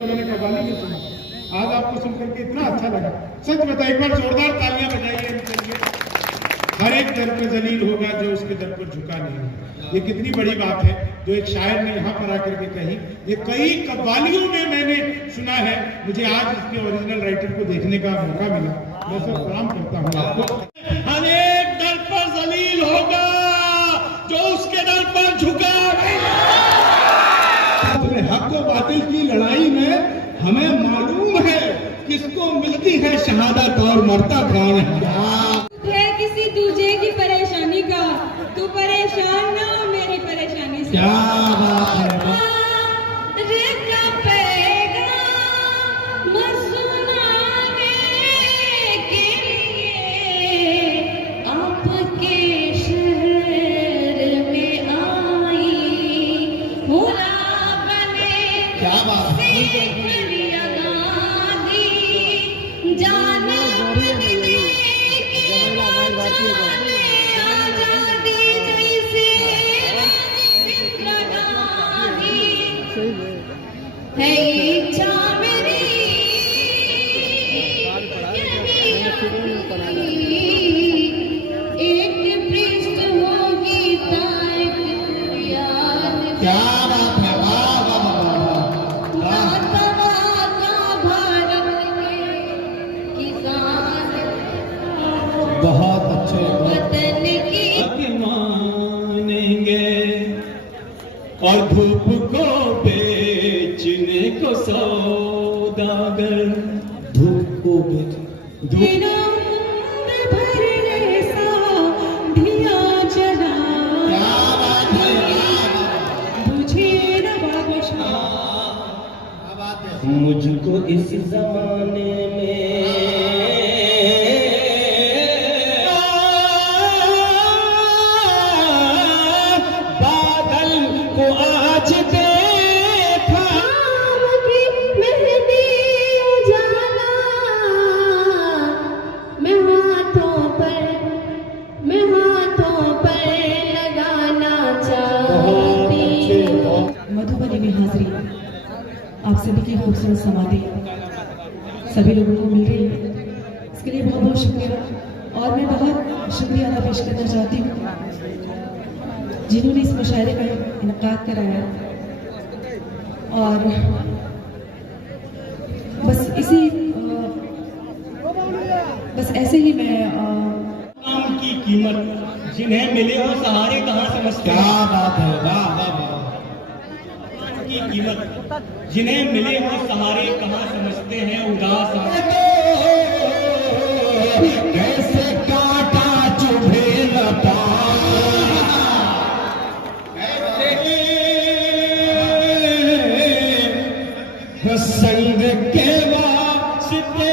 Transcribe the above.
मैंने कव्वाली नहीं सुना, आज आपको सुनकर के इतना अच्छा लगा। सच बताइए, एक बार जोरदार तालियां बजाइए इनके लिए। हर एक दर पर जलील होगा जो उसके दर पर झुका नहीं होगा। ये कितनी बड़ी बात है जो एक शायर ने यहाँ पर आकर के कही। ये कई कव्वालियों में मैंने सुना है। मुझे आज इसके ओरिजिनल राइटर को देखने का मौका मिला। मैं सब प्रणाम करता हूँ आपको। हर एक दर पर जलील होगा जो उसके दर पर झुका नहीं। हक व बातिल की लड़ाई में हमें मालूम है किसको मिलती है शहादत और मरता कौन है। किसी दूजे की परेशानी का तू परेशान ना हो मेरी परेशानी से। क्या बात है। बहुत अच्छे मानेंगे और धूप को बेचने को सौदागर। धूप को बेच मुझको इस जमाने में बादल को आज देखा मेहंदी उजाला मैं हाथों पर लगाना चाहती हूँ। मधुबनी में हाजिरी आप सभी की खूबसूरत समाधि सभी लोगों को मिल रही है, इसके लिए बहुत बहुत शुक्रिया। और मैं बहुत शुक्रिया अदा पेश करना चाहती हूँ जिन्होंने इस मुशायरे का इनकाद कराया। और बस ऐसे ही मैं काम की कीमत जिन्हें मिले वो सहारे कहाँ समझते। क्या बात है। वाह वाह वाह। की कीमत जिन्हें मिले वो सहारे कहाँ समझते हैं। उदास कैसे काटा चुभे लता संग के वास्ते